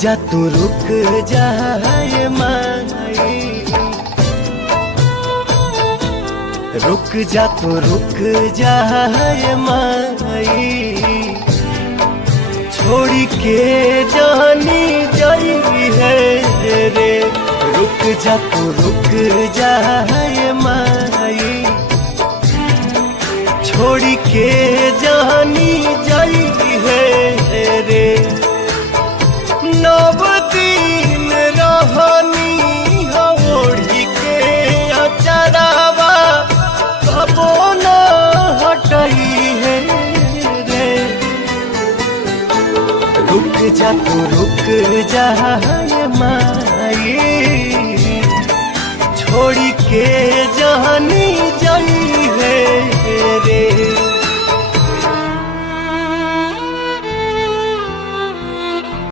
जा तू रुक जा ये माई, रुक जा तू रुक जा ये माई, छोड़ी के जानी जाई है रे। रुक जा तू रुक जा ये माई, छोड़ी के जानी जाई है रे। नव दिन रहनी ओढ़ी के अचरावा, कबो न हटई है रे। रुक जा तू रुक जा ये माई, छोड़ी के जानी